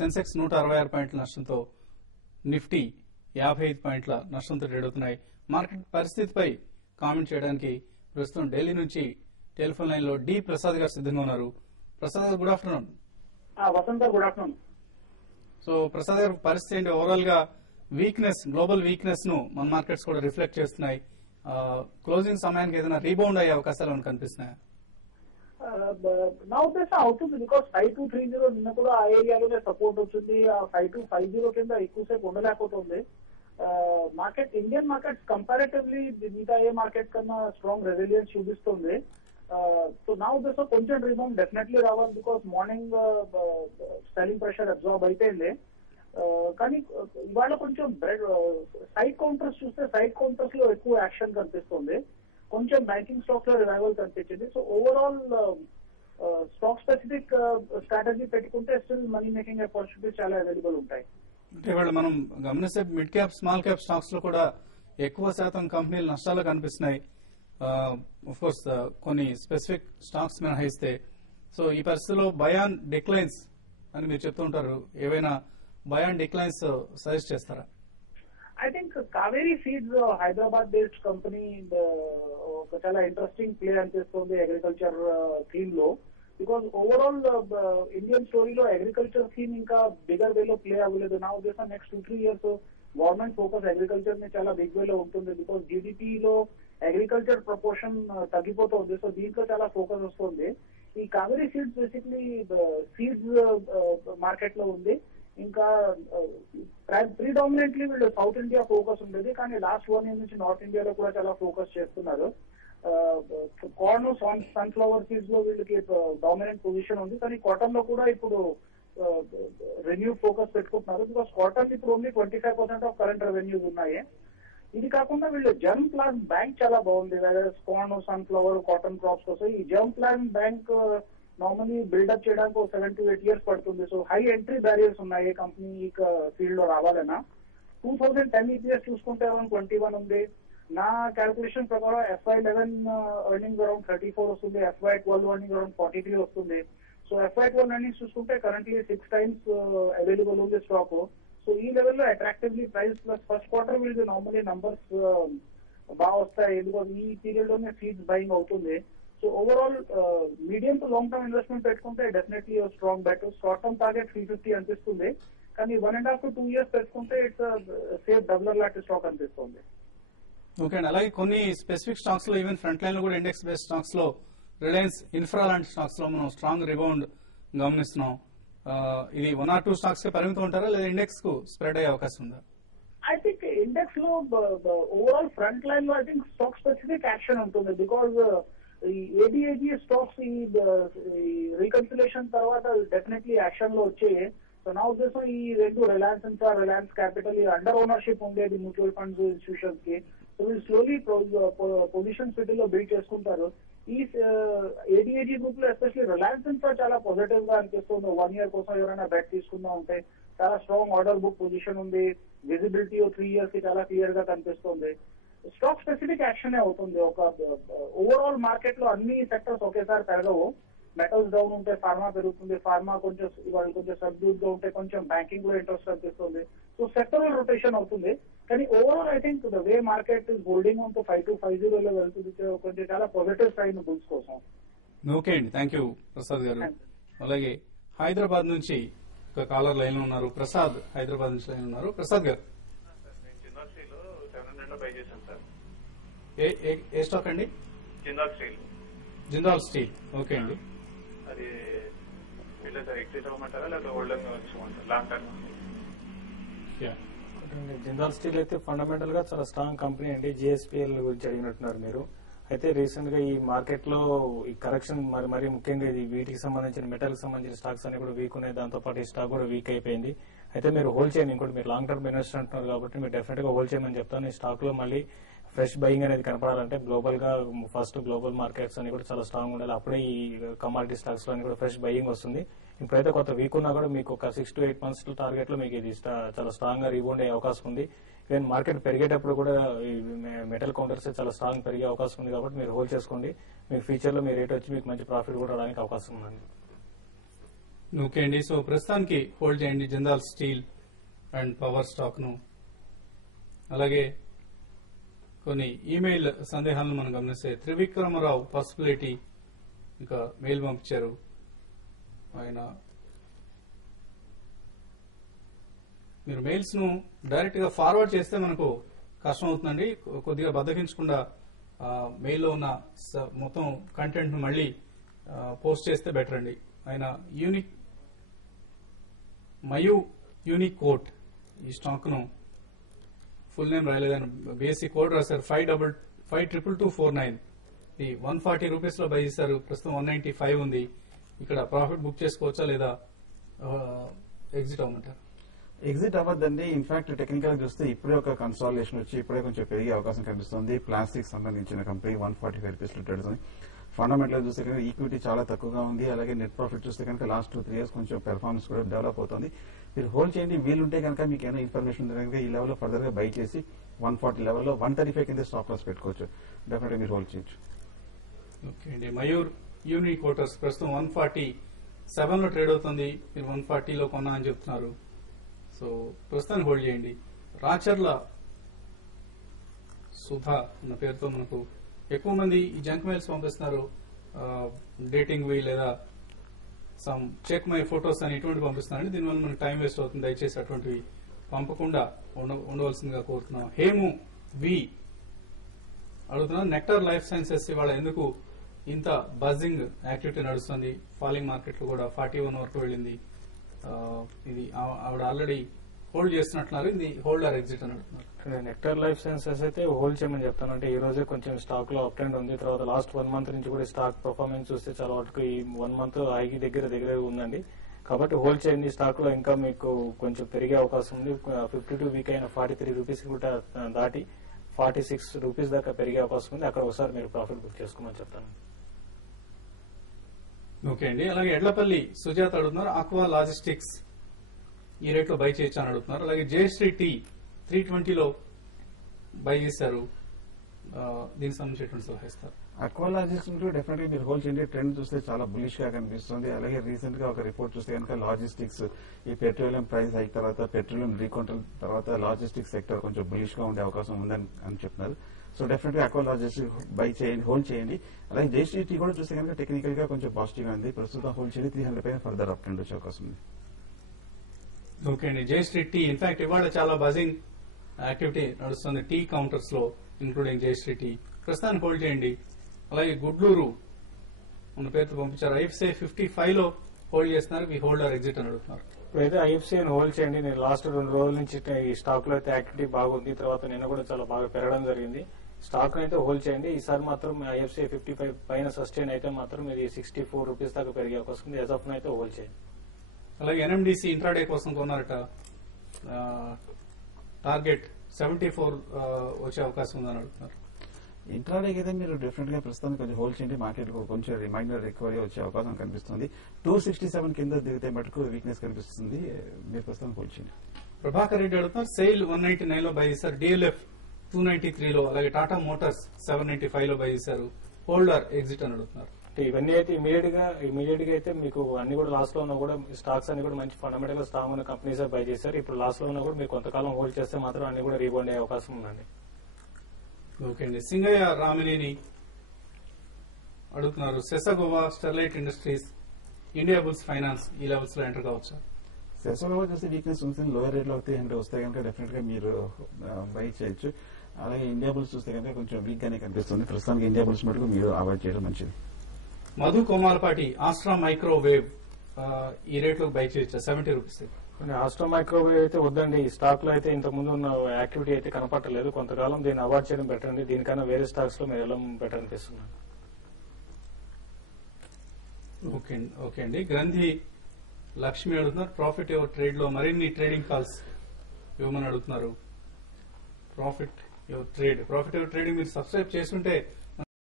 సెన్సెక్స్ 166 పాయింట్ల నష్టంతో, నిఫ్టీ 55 పాయింట్ల నష్టంతో ట్రేడ్ అవుతున్నాయి. మార్కెట్ పరిస్థితిపై కామెంట్ చేయడానికి ప్రస్తుతం ఢిల్లీ నుంచి టెలిఫోన్ లైన్ లో డి ప్రసాద్ గారు సిద్ధంగా ఉన్నారు. ప్రసాద్ గారు, గుడ్ ఆఫ్టర్నూన్. వసంత్ గారు, గుడ్ ఆఫ్టర్నూన్. సో ప్రసాద్ గారు, పరిస్థితి ఏంటి? ఓవరాల్ గా వీక్నెస్, గ్లోబల్ వీక్నెస్ ను మన మార్కెట్స్ కూడా రిఫ్లెక్ట్ చేస్తున్నాయి. క్లోజింగ్ సమయానికి ఏదైనా రీబౌండ్ అయ్యే అవకాశాలు మనకు కనిపిస్తున్నాయి? నా ఉద్దేశం అవుతుంది, బికాస్ 5230 నిన్న కూడా ఆ ఏరియాలోనే సపోర్ట్ వచ్చింది. ఆ 5250 కింద ఎక్కువసేపు ఉండలేకపోతుంది. మార్కెట్, ఇండియన్ మార్కెట్స్ కంపారేటివ్లీ మిగతా ఏ మార్కెట్ కన్నా స్ట్రాంగ్ రెసిలియన్స్ చూపిస్తుంది. సో నా ఉద్దేశం కొంచెం రీబౌండ్ డెఫినెట్లీ రావాలి, because morning selling pressure absorb అయిపోయింది. కానీ ఇవాళ కొంచెం సైడ్ కౌంటర్స్ చూస్తే సైడ్ కౌంటర్స్ లో ఎక్కువ యాక్షన్ కనిపిస్తుంది. కొంచెం బ్యాంకింగ్ స్టాక్స్ లో రివైవల్ కనిపించింది. So overall stock specific strategy పెట్టుకుంటే స్టిల్ మనీ మేకింగ్ ఆపర్చునిటీస్ చాలా అవైలబుల్ ఉంటాయి. అంటే ఇవాళ మనం గమనిస్తే mid cap, small cap stocks లో కూడా ఎక్కువ శాతం కంపెనీలు నష్టాలు కనిపిస్తున్నాయి. ఆఫ్ కోర్స్ కొన్ని స్పెసిఫిక్ స్టాక్స్ మినహాయిస్తే. సో ఈ పరిస్థితిలో బయాన్ డిక్లైన్స్ అని మీరు చెప్తుంటారు. ఏవైనా బయాన్ డిక్లైన్స్ సజెస్ట్ చేస్తారా? I think Kaveri seeds Hyderabad based company ఒక చాలా ఇంట్రెస్టింగ్ ప్లే అనిపిస్తుంది అగ్రికల్చర్ థీమ్ లో. బికాస్ ఓవరాల్ ఇండియన్ స్టోరీలో అగ్రికల్చర్ థీమ్ ఇంకా బిగర్ వేలో ప్లే అవ్వలేదు. నా ఉద్దేశం next 2-3 years government focus agriculture ని చాలా బిగ్ వేలో ఉంటుంది. బికాస్ జీడిపిలో అగ్రికల్చర్ ప్రపోర్షన్ తగ్గిపోతుంది. సో దీంట్లో చాలా ఫోకస్ వస్తుంది. ఈ Kaveri seeds basically seeds market లో ఉంది. ఇంకా ప్రీడామినెంట్లీ వీళ్ళు సౌత్ ఇండియా ఫోకస్ ఉండేది, కానీ లాస్ట్ 1 year నుంచి నార్త్ ఇండియాలో కూడా చాలా ఫోకస్ చేస్తున్నారు. కార్న్, సన్ఫ్లవర్ సీడ్స్ లో వీళ్ళకి డామినెంట్ పొజిషన్ ఉంది, కానీ కాటన్ లో కూడా ఇప్పుడు రెన్యూ ఫోకస్ పెట్టుకుంటున్నారు. బికాస్ కాటన్ ఇప్పుడు ఓన్లీ 25% ఆఫ్ కరెంట్ రెవెన్యూస్ ఉన్నాయి. ఇది కాకుండా వీళ్ళు జర్మ్ ప్లాన్ బ్యాంక్ చాలా బాగుంది. కార్న్, సన్ఫ్లవర్, కాటన్ క్రాప్స్ కోసం ఈ germ plan bank normally buildup చేయడానికి 7 to 8 years పడుతుంది. సో హై ఎంట్రీ బ్యారియర్స్ ఉన్నాయి కంపెనీ ఫీల్డ్ లో రావాలన్నా. 2010 EPS చూసుకుంటే అరౌండ్ 21 ఉంది. నా క్యాల్కులేషన్ ప్రకారం FY11 ఎర్నింగ్స్ అరౌండ్ 34 వస్తుంది, FY12 ఎర్నింగ్స్ అరౌండ్ 43 వస్తుంది. సో FY12 ఎర్నింగ్స్ చూసుకుంటే కరెంట్లీ 6 times అవైలబుల్ ఉంది స్టాక్. సో ఈ లెవెల్లో attractively price plus first quarter వీళ్ళు నార్మలీ నంబర్స్ బాగా వస్తాయి, ఎందుకంటే ఈ పీరియడ్ లోనే సీడ్స్ బయింగ్ అవుతుంది. So overall medium to long term investment పెట్టుకుంటే definitely strong bet. Short term target 350 అనిపిస్తుంది, కానీ 1.5 to 2 years పెట్టుకుంటే ఇట్స్ సేఫ్ డబ్లర్ లాంటి స్టాక్ అనిపిస్తుంది. ఓకే అండి. అలాగే కొన్ని స్పెసిఫిక్ స్టాక్స్ లో, ఈవెన్ ఫ్రంట్ లైన్ లో కూడా ఇండెక్స్ బేస్డ్ స్టాక్స్ లో రిలయన్స్ ఇన్ఫ్రా లాంటి స్టాక్స్ లో మనం స్ట్రాంగ్ రిబౌండ్ గమనిస్తున్నాం. ఇది 1 or 2 స్టాక్స్ కి పరిమితం ఉంటారా, లేదా ఇండెక్స్ కు స్ప్రెడ్ అయ్యే అవకాశం ఉందా? ఐ థింక్ ఇండెక్స్ లో ఓవరాల్ ఫ్రంట్ లైన్ లో I think stock specific action ఉంటుంది. బికాజ్ ఈ ఏబిఏజీ స్టాక్స్ ఈ రీకన్సిలేషన్ తర్వాత డెఫినెట్లీ యాక్షన్ లో వచ్చాయి. సో నా ఉద్దేశం ఈ రెండు Reliance infra, Reliance capital under ownership ఉండేది మ్యూచువల్ ఫండ్స్ ఇన్స్టిట్యూషన్స్ కి. సో వీళ్ళు స్లోలీ పొజిషన్స్ వీటిలో బిల్డ్ చేసుకుంటారు. ఈ ఏబిఏజీ గ్రూప్ లో ఎస్పెషల్లీ రిలయన్స్ ఇన్ఫ్రా చాలా పాజిటివ్ గా అనిపిస్తుంది. 1 year కోసం ఎవరైనా బెట్ తీసుకుందా ఉంటే చాలా స్ట్రాంగ్ ఆర్డర్ బుక్ పొజిషన్ ఉంది. విజిబిలిటీ 3 years కి చాలా క్లియర్ గా కనిపిస్తుంది. స్టాక్ స్పెసిఫిక్ యాక్షన్ అవుతుంది. ఒక ఓవరాల్ మార్కెట్ లో అన్ని సెక్టర్స్ ఒకేసారి పెరగవు. మెటల్స్ డౌన్ ఉంటే ఫార్మా పెరుగుతుంది, ఫార్మా కొంచెం ఇవాళ కొంచెం సబ్డ్యూడ్ గా ఉంటే కొంచెం బ్యాంకింగ్ లో ఇంట్రెస్ట్ అనిపిస్తుంది. సో సెక్టరల్ రొటేషన్ అవుతుంది. కానీ overall I think the way market is holding on to 5250 లో వెళ్తుంది, కొంచెం చాలా పాజిటివ్ సైన్ బుల్స్ కోసం. ఓకే అండి, థ్యాంక్ యూ ప్రసాద్ గారు. అలాగే హైదరాబాద్ నుంచి ఒక కాలర్ లైన్ లో ఉన్నారు. ప్రసాద్ హైదరాబాద్ నుంచి లైన్ ఉన్నారు. ప్రసాద్ గారు, ఏ స్టాక్ అండి? జిందాల్ స్టీల్. ఓకే అండి. అది ఎగ్జిట్ అవ్వమంటారా లేదా holder long term? Jindal steel అయితే ఫండమెంటల్ గా చాలా స్ట్రాంగ్ కంపెనీ అండి. జిఎస్పిఎల్ గురించి అడిగినట్టున్నారు మీరు. అయితే రీసెంట్ గా ఈ మార్కెట్ లో ఈ కరెక్షన్ మరి ముఖ్యంగా ఇది వీటికి సంబంధించిన మెటల్ సంబంధించిన స్టాక్స్ అన్ని కూడా వీక్ ఉన్నాయి. దాంతో పాటు ఈ స్టాక్ కూడా వీక్ అయిపోయింది. అయితే మీరు హోల్డ్ చేయండి. ఇంకోటి మీరు లాంగ్ టర్మ్ ఇన్వెస్టర్ అంటున్నారు కాబట్టి మీరు డెఫినెట్ గా హోల్డ్ చేయమని చెప్తాను. ఈ స్టాక్ లో మళ్ళీ ఫ్రెష్ బయింగ్ అనేది కనపడాలంటే గ్లోబల్ గా ఫస్ట్ గ్లోబల్ మార్కెట్స్ అని కూడా చాలా స్ట్రాంగ్ ఉండాలి. అప్పుడే ఈ కమాడిటీ స్టాక్స్ లో కూడా ఫ్రెష్ బయింగ్ వస్తుంది. ఇప్పుడైతే కొత్త వీక్ ఉన్నా కూడా మీకు ఒక 6 to 8 months టార్గెట్ లో మీకు ఇది చాలా స్ట్రాంగ్ గా రీబౌండ్ అయ్యే అవకాశం ఉంది. ఈవెన్ మార్కెట్ పెరిగేటప్పుడు కూడా ఈ మెటల్ కౌంటర్స్ చాలా స్ట్రాంగ్ పెరిగే అవకాశం ఉంది కాబట్టి మీరు హోల్డ్ చేసుకోండి. మీకు ఫ్యూచర్ లో మీ రేట్ వచ్చి మీకు మంచి ప్రాఫిట్ కూడా రావడానికి అవకాశం ఉందండి. ఓకే అండి. సో ప్రస్తుతానికి హోల్డ్ చేయండి Jindal steel and power stock ను. అలాగే కొన్ని ఈమెయిల్ సందేహాలను మనం గమనిస్తే త్రివిక్రమరావు పాసిబిలిటీ ఇంకా మెయిల్ పంపించారు. ఆయన మీరు మెయిల్స్ ను డైరెక్ట్ గా ఫార్వర్డ్ చేస్తే మనకు కష్టం అవుతుందండి. కొద్దిగా బద్దకించకుండా మెయిల్లో ఉన్న మొత్తం కంటెంట్ ను మళ్ళీ పోస్ట్ చేస్తే బెటర్ అండి. ఆయన యూనిక్ కోట్ ఈ స్టాక్ ను ఫుల్ నేమ్ రాయలేదని బేసిక్ కోడ్ రాశారు. 52249 ఇది 140 రూపీస్ లో బై చేశారు. ప్రస్తుతం 195 ఉంది. ఇక్కడ ప్రాఫిట్ బుక్ చేసుకోవచ్చా లేదా ఎగ్జిట్ అవ్వమంటారు? ఎగ్జిట్ అవ్వద్దండి. ఇన్ఫాక్ట్ టెక్నికల్ గా చూస్తే ఇప్పుడే ఒక కన్సాలిడేషన్ వచ్చి ఇప్పుడే కొంచెం పెరిగే అవకాశం కనిపిస్తుంది. ప్లాస్టిక్ సంబంధించిన కంపెనీ 145 రూపీస్ లో ట్రేడ్ అవుతుంది. ఫండమెంటల్ చూస్తే కనుక ఈక్విటీ చాలా తక్కువగా ఉంది. అలాగే నెట్ ప్రాఫిట్ చూస్తే కనుక లాస్ట్ 2-3 ఇయర్స్ కొంచెం పెర్ఫార్మెన్స్ కూడా డెవలప్ అవుతుంది. మీరు హోల్డ్ చేయండి. వీలుంటే కనుక మీకు ఏమైనా ఇన్ఫర్మేషన్ ఉంటే కనుక ఈ లెవెల్ లో ఫర్దర్ గా బై చేసి 140 లెవెల్లో 135 కింద స్టాప్ లాస్ పెట్టుకోవచ్చు. డెఫినెట్గా మీరు హోల్డ్ చేయొచ్చు. ఓకే అండి. మయూర్ యూనిక్ కోటర్స్ ప్రస్తుతం 147 లో ట్రేడ్ అవుతుంది. మీరు 140 లో కొన్నా అని చెప్తున్నారు. సో ప్రస్తుతానికి హోల్డ్ చేయండి. రాచర్ల సుధా అన్న పేరుతో మనకు ఎక్కువ మంది ఈ జంక్ మెయిల్స్ పంపిస్తున్నారు. డేటింగ్ వి లేదా సమ్ చెక్ మై ఫొటోస్ అని ఇటువంటి పంపిస్తున్నారండి. దీనివల్ల మనకు టైం వేస్ట్ అవుతుంది. దయచేసి అటువంటివి పంపకుండా ఉండవలసిందిగా కోరుతున్నాం. హేము వి అడుగుతున్నారు, నెక్టర్ లైఫ్ సైన్సెస్ ఇవాళ ఎందుకు ఇంత బజింగ్ యాక్టివిటీ నడుస్తుంది? ఫాలింగ్ మార్కెట్ లో కూడా 41 వరకు వెళ్ళింది. ఇది ఆవిడ ఆల్రెడీ హోల్డ్ చేస్తున్నట్లున్నారు. ఇది హోల్డ్ ఆర్ ఎగ్జిట్ అని అడుగుతున్నారు. నెక్టర్ లైఫ్ సైన్సెస్ అయితే హోల్డ్ చేయమని చెప్తాను. అంటే ఈ రోజే కొంచెం స్టాక్ లో అప్ ట్రెండ్ ఉంది. తర్వాత లాస్ట్ 1 మంత్ నుంచి కూడా స్టాక్ పర్ఫార్మెన్స్ చూస్తే చాలా వరకు ఈ 1 మంత్ హైకి దగ్గర ఉందండి. కాబట్టి హోల్డ్ చేయండి. స్టాక్ లో ఇంకా మీకు కొంచెం పెరిగే అవకాశం ఉంది. 52 వీక్ అయిన 43 రూపీస్ కూడా దాటి 46 రూపీస్ దాకా పెరిగే అవకాశం ఉంది. అక్కడ ఒకసారి మీరు ప్రాఫిట్ బుక్ చేసుకోమని చెప్తాను. ఓకే అండి. అలాగే ఎడ్లపల్లి సుజాత అడుగుతున్నారు, ఆక్వా లాజిస్టిక్స్ ఈ రేట్ లో బై చేయొచ్చు అని అడుగుతున్నారు. అలాగే జయశ్రీ టీ 320 లో బై చేశారు. దీనికి సంబంధించినటువంటి సలహా ఇస్తారు. అక్వా లాజిస్టిక్స్ డెఫినెట్ గా మీరు హోల్డ్ చేయండి. ట్రెండ్ చూస్తే చాలా బులిష్ గా కనిపిస్తుంది. అలాగే రీసెంట్ గా ఒక రిపోర్ట్ చూస్తే కనుక లాజిస్టిక్స్ ఈ పెట్రోలియం ప్రైస్ అయిన తర్వాత పెట్రోలియం రీకౌంటర్ తర్వాత లాజిస్టిక్స్ సెక్టర్ కొంచెం బులిష్ గా ఉండే అవకాశం ఉందని చెప్తున్నారు. సో డెఫినెట్ గా అక్వా లాజిస్టిక్స్ బై చేయండి, హోల్డ్ చేయండి. అలాగే జయశ్రీ టీ కూడా చూస్తే కనుక టెక్నికల్ గా కొంచెం పాజిటివ్ గా ఉంది. ప్రస్తుతం హోల్డ్ చేయండి. 300 పైన ఫర్దర్ అప్ ట్రెండ్ వచ్చే అవకాశం ఉంది. ఓకే అండి. జయశ్రీ టీ ఇన్ఫాక్ట్ ఇవాళ చాలా బజింగ్ యాక్టివిటీ నడుస్తుంది టీ కౌంటర్స్ లో, ఇంక్లూడింగ్ జయశ్రీ టీ. ప్రస్తుతానికి హోల్డ్ చేయండి. అలాగే గుడ్లూరు ఉన్న పేరుతో పంపించారు. ఐఎఫ్సీ 55 లో హోల్డ్ చేస్తున్నారు. మీ హోల్డ్ ఆర్ ఎగ్జిట్ అని అడుగుతున్నారు. ఇప్పుడైతే ఐఎఫ్సీ హోల్డ్ చేయండి. నేను లాస్ట్ 2 రోజుల నుంచి ఈ స్టాక్ లో అయితే యాక్టివిటీ బాగుంది. తర్వాత నిన్న కూడా చాలా బాగా పెరగడం జరిగింది. స్టాక్ అయితే హోల్డ్ చేయండి. ఈసారి మాత్రం ఐఎఫ్సీ 55 పైన సస్టైన్ అయితే మాత్రం ఇది 64 రూపీస్ దాకా పెరిగే అవకాశం ఉంది. ఎస్ ఆఫ్ అయితే హోల్డ్ చేయండి. అలాగే ఎన్ఎండిసి ఇంట్రాడే కోసం కొన్నారట. టార్గెట్ 74 వచ్చే అవకాశం ఉందని అడుగుతున్నారు. ఇంట్రాడేకి అయితే మీరు డెఫినెట్ గా ప్రస్తుతానికి కొంచెం హోల్డ్ చేయండి. మార్కెట్ కొంచెం రిమైండర్ రికవరీ వచ్చే అవకాశం కనిపిస్తుంది. 267 కింద దిగితే మటుకు వీక్నెస్ కనిపిస్తుంది. మీరు ప్రస్తుతానికి హోల్డ్ చేయండి. ప్రభాకర్ రెడ్డి అడుగుతున్నారు, సెయిల్ 199 లో బై చేశారు. డిఎల్ఎఫ్ 293 లో, అలాగే టాటా మోటార్స్ 795 లో బై చేశారు. హోల్డ్ ఆర్ ఎగ్జిట్ అని అడుగుతున్నారు. ఇవన్నీ అయితే ఇమీడియట్ గా అయితే మీకు అన్ని కూడా లాస్ట్ లో ఉన్నా కూడా స్టాక్స్ అన్ని కూడా మంచి ఫండమెంటల్ గా స్ట్రాంగ్ ఉన్న కంపెనీస్ బై చేశారు. ఇప్పుడు లాస్ట్ లో ఉన్నా కూడా మీరు కొంతకాలం హోల్డ్ చేస్తే మాత్రం అన్ని కూడా రీబౌండ్ అయ్యే అవకాశం ఉందండి. ఓకే అండి. సింగయ్య రామినేని అడుగుతున్నారు, Sesa Goa, Sterlite industries, Indiabulls finance ఈ లెవెల్స్ లో ఎంటర్ కావచ్చా? సెసోలో చూస్తే వీక్నెస్ ఉంటుంది. లోయర్ రేట్ లో వస్తే కనుక డెఫినెట్ గా మీరు బై చేయొచ్చు. అలాగే ఇండియా బుల్స్ చూస్తే కనుక కొంచెం వీక్ గానే కనిపిస్తుంది. ప్రస్తుతానికి ఇండియా బుల్స్ మటుకు మీరు అవాయిడ్ చేయడం మంచిది. మధు కోమాలపాటి, ఆస్ట్రా మైక్రోవేవ్ ఈ రేట్ లో బై చేయొచ్చా? 70 రూపీస్. ఆస్ట్రా మైక్రోవేవ్ అయితే వద్దండి. ఈ స్టాక్ లో అయితే ఇంత ముందు ఉన్న యాక్టివిటీ అయితే కనపట్టలేదు. కొంతకాలం దీన్ని అవాయిడ్ చేయడం బెటర్ అండి. దీనికన్నా వేరే స్టాక్స్ లో మీరు వెళ్ళడం బెటర్ అనిపిస్తుంది. ఓకే అండి. గ్రంథి లక్ష్మి అడుగుతున్నారు, ప్రాఫిట్ యువర్ ట్రేడ్ లో మరిన్ని ట్రేడింగ్ కాల్స్ ఇవ్వమని అడుగుతున్నారు. ప్రాఫిట్ యువర్ ట్రేడింగ్ మీరు సబ్స్క్రైబ్ చేసుకుంటే